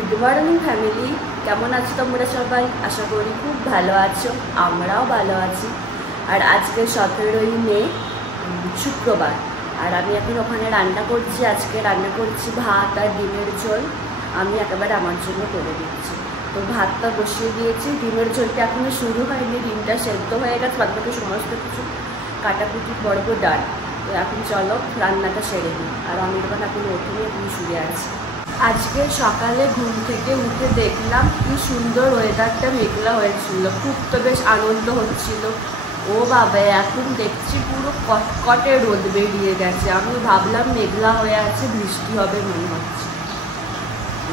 Good morning family, কেমন আছো তোমরা সবাই? আশা করি খুব ভালো আছো, আমরাও ভালো আছি। আর আজকে 17ই মে, শুক্রবার। আর আমি এখন ওখানে রান্না করছি। আজকে রান্না করছি ভাত আর ডিমের ঝোল। আমি একেবারে আমার জন্য করে দিচ্ছি। তো ভাতটা বসিয়ে দিয়েছি, ডিমের ঝোলটা এখনও শুরু হয়নি, ডিমটা সেদ্ধ হয়ে গেছে, বাদ বাকি সমস্ত কিছু কাটাকুটি বড় ডাল। তো এখন চলো রান্নাটা সেরে দিই। আর আমি যখন এখন ওঠেনি, এখন শুয়ে আছি। আজকে সকালে ঘুম থেকে উঠে দেখলাম কি সুন্দর ওয়েদারটা, মেঘলা হয়েছিল, খুব তো বেশ আনন্দ হচ্ছিল। ও বাবা, এখন দেখছি পুরো কটকটে রোদ বেরিয়ে গেছে। আমি ভাবলাম মেঘলা হয়ে আছে, বৃষ্টি হবে মনে হচ্ছে।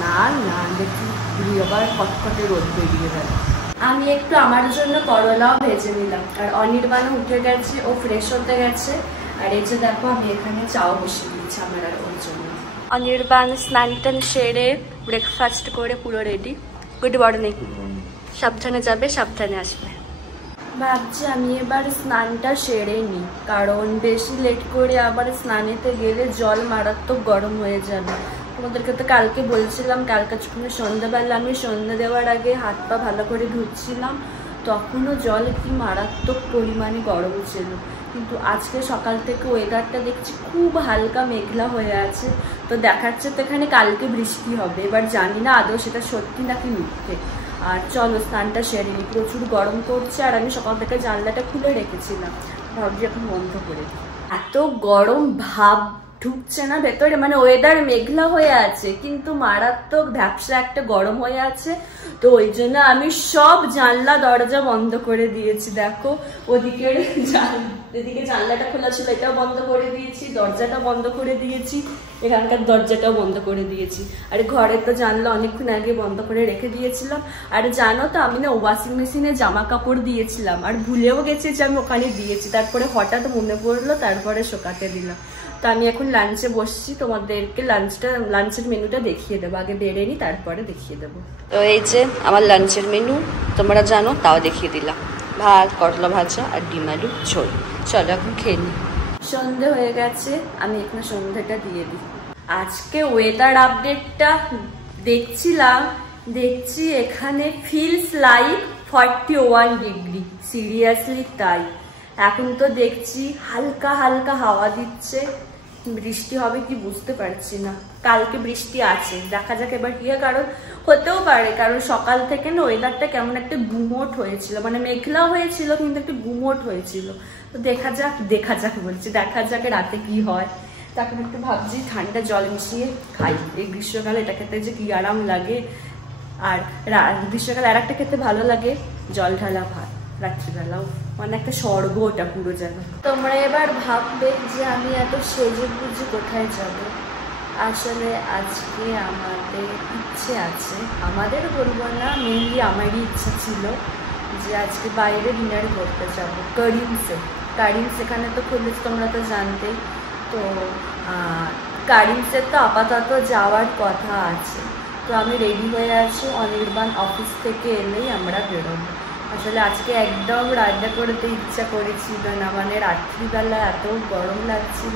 না না, দেখি আবার কটকটে রোদ বেরিয়ে গেল। আমি একটু আমার জন্য করলাও ভেজে নিলাম। আর অনির্বাণও উঠে গেছে, ও ফ্রেশ হতে গেছে। আর এই যে দেখো, আমি এখানে চাও বসিয়ে দিচ্ছি আমার আর ওর জন্য। অনির্বাণ স্নান টান সেরে ব্রেকফাস্ট করে পুরো রেডি। Good morning. সাবধানে যাবে, সাবধানে আসবে। ভাবছি আমি এবার স্নানটা সেরে নিই, কারণ বেশি লেট করে আবার স্নানেতে গেলে জল মারাত্মক গরম হয়ে যাবে। তোমাদেরকে তো কালকে বলছিলাম, কালকে সন্ধ্যাবেলা আমি সন্ধ্যা দেওয়ার আগে হাত পা ভালো করে ধুচ্ছিলাম, তখনও জল কি মারাত্মক পরিমাণে গরম ছিল। কিন্তু আজকে সকাল থেকে ওয়েদারটা দেখছি খুব হালকা মেঘলা হয়ে আছে। তো দেখাচ্ছে তো এখানে কালকে বৃষ্টি হবে। এবার জানি না আদৌ সেটা সত্যি নাকি মিথ্যে। আর চলো স্নানটা সেরে নিই, প্রচুর গরম করছে। আর আমি সকাল থেকে জানলাটা খুলে রেখেছিলাম, ভাবছি এখন বন্ধ করে দিই। এত গরম ভাব ঢুকছে না ভেতরে, মানে ওয়েদার মেঘলা হয়ে আছে কিন্তু মারাত্মক ভ্যাপসা একটা গরম হয়ে আছে। তো ওই জন্য আমি সব জানলা দরজা বন্ধ করে দিয়েছি। দেখো এদিকে জানলাটা খোলা ছিল, এটাও বন্ধ করে দিয়েছি, দরজাটা বন্ধ করে দিয়েছি, এখানকার দরজাটাও বন্ধ করে দিয়েছি। আর ঘরের তো জানলা অনেকক্ষণ আগে বন্ধ করে রেখে দিয়েছিলাম। আর জানো তো, আমি না ওয়াশিং মেশিনে জামা কাপড় দিয়েছিলাম, আর ভুলেও গেছি যে আমি ওখানে দিয়েছি। তারপরে হঠাৎ মনে পড়লো, তারপরে শোকাতে দিলাম। তো আমি এখন লাঞ্চে বসছি, তোমাদেরকে লাঞ্চের মেনুটা দেখিয়ে দেবো। আগে বেড়ে নি, তারপরে দেখিয়ে দেবো। তো এই যে আমার লাঞ্চের মেনু, তোমরা জানো তাও দেখিয়ে দিলাম। ভাত, করলা ভাজা আর ডিম আলু ঝোল। চলো এখন খেয়ে নিই। সন্ধে হয়ে গেছে, আমি এখন সন্ধ্যাটা দিয়ে দিই। আজকে ওয়েদার আপডেটটা দেখছি এখানে ফিলস লাইক 41 ডিগ্রি। সিরিয়াসলি তাই। এখন তো দেখছি হালকা হালকা হাওয়া দিচ্ছে। বৃষ্টি হবে কি বুঝতে পারছি না। কালকে বৃষ্টি আছে, দেখা যাক এবার কি হয়। কারণ হতেও পারে, কারণ সকাল থেকে না ওয়েদারটা কেমন একটা গুমোট হয়েছিল, মানে মেঘলা হয়েছিল কিন্তু একটু গুমোট হয়েছিল। তো দেখা যাক রাতে কি হয়। তখন একটু ভাবছি ঠান্ডা জল মিশিয়ে খাই। এই গ্রীষ্মকালে এটা খেতে যে কি আরাম লাগে। আর গ্রীষ্মকালে আর একটা খেতে ভালো লাগে, জল ঢালা ভাত রাত্রিবেলাও, মানে একটা স্বর্গ ওটা পুরো যেন। তোমরা এবার ভাববে যে আমি এত সেজে বুঝে কোথায় যাব। আসলে আজকে আমাদের ইচ্ছে আছে, আমাদের বলবো না, মেনলি আমারই ইচ্ছা ছিল যে আজকে বাইরে ডিনার করতে যাবো কারিমস এখানে তো খুলেছে, তোমরা তো জানতেই। তো কারিমসের তো আপাতত যাওয়ার কথা আছে। তো আমি রেডি হয়ে আছি, অনির্বাণ অফিস থেকে এলেই আমরা বেরোবো। আসলে আজকে একদম রান্না করতে ইচ্ছা করেছিল না, মানে রাত্রিবেলা এত গরম লাগছিল,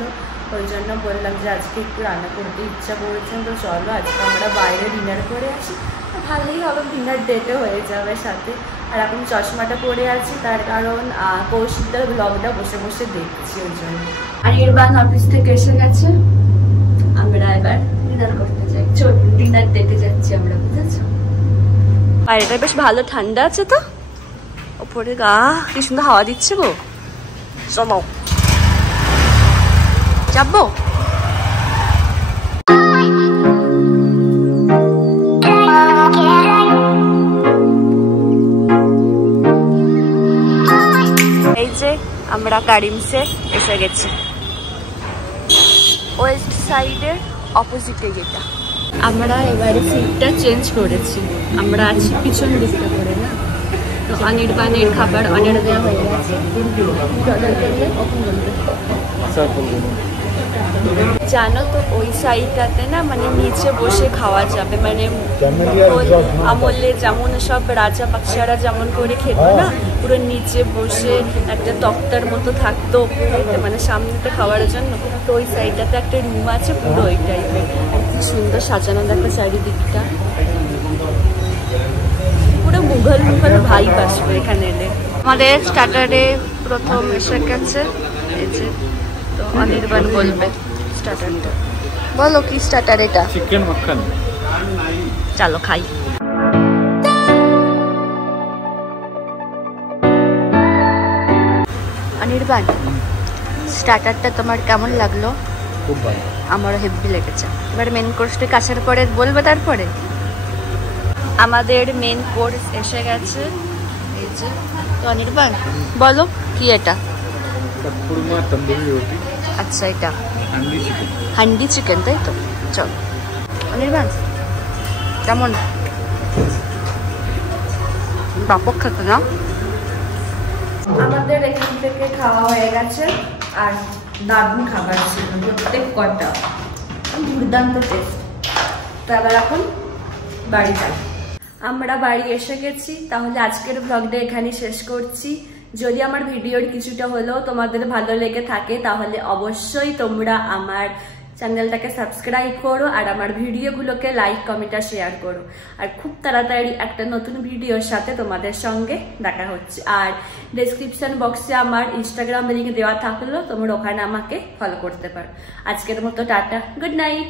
ওই জন্য বললাম যে আজকে একটু রান্না করতে ইচ্ছা করেছেন। তো চলো আজকে আমরা বাইরে ডিনার করে আসি, ভালোই হবে, ডিনার ডেটও হয়ে যাবে সাথে। আর এখন চশমাটা পরে আছি, তার কারণ কৌশিকদার ব্লগটা বসে বসে দেখছি, ওই জন্য। আর নির্বাণ অফিস থেকে এসে গেছে, আমরা এবার ডিনার করতে যাই। ছোট ডিনার ডেটে যাচ্ছি আমরা, বুঝেছো? বাইরেটা বেশ ভালো ঠান্ডা আছে, তো ওপরে কি সুন্দর হাওয়া দিচ্ছে গো। চলো যাবো। এই যে আমরা কারিমসে এসে গেছি, ওয়েস্ট সাইডের অপোজিটে যেটা। আমরা এবারে সিটটা চেঞ্জ করেছি, আমরা আছি পিছন দিকটা করে না। তো অনির্বাণের খাবার অর্ডার দেওয়া হয়ে গেছে। জানো তো ওই সাইডটাতে না, মানে নিচে বসে খাওয়া যাবে, মানে আমলে যেমন সব রাজা বাদশারা যেমন করে খেত না, পুরো নিচে বসে একটা তক্তার মতো থাকতো, মানে সামনেতে খাওয়ার জন্য। তো ওই সাইডটাতে একটা রুম আছে পুরো ওই টাইপের, আর কি সুন্দর সাজানো দেখো চারিদিকটা। এখানে এলে। আমাদের স্টার্টারে প্রথম এসে গেছে, এই যে তো অনির্বাণ বলবে স্টার্টারটা। বলো কি স্টার্টার এটা? চিকেন মাখন। চলো খাই। অনির্বাণ, স্টার্টারটা তোমার কেমন লাগলো? খুব ভালো। আমারও হেভি লেগেছে। এবার মেন কোর্সটা কাছের পরে বলবে তারপরে। আমাদের মেন কোর্স এসে গেছে, এই যে তো অনির্বাণ বলো কি এটা? কুরমা তন্দুরি রুটি। আচ্ছা, এটা হান্ডি চিকেন। হান্ডি চিকেন, তাই তো? চলো অনির্বাণ, কেমন? ব্যাপক খেতে না? আমাদের এখান থেকে খাওয়া হয়ে গেছে আর দারুণ খাবার ছিল প্রত্যেক কটা, দুর্দান্ত টেস্ট। তারপর এখন বাড়ি যাই। আমরা বাড়ি এসে গেছি, তাহলে আজকের ব্লগটা এখানে শেষ করছি। যদি আমার ভিডিওর কিছুটা হলেও তোমাদের ভালো লেগে থাকে তাহলে অবশ্যই তোমরা আমার চ্যানেলটাকে সাবস্ক্রাইব করো আর আমার ভিডিওগুলোকে লাইক, কমেন্ট আর শেয়ার করো। আর খুব তাড়াতাড়ি একটা নতুন ভিডিওর সাথে তোমাদের সঙ্গে দেখা হচ্ছে। আর ডেসক্রিপশন বক্সে আমার ইনস্টাগ্রাম লিঙ্ক দেওয়া থাকলো, তোমরা ওখানে আমাকে ফলো করতে পারো। আজকের মতো টাটা, গুড নাইট।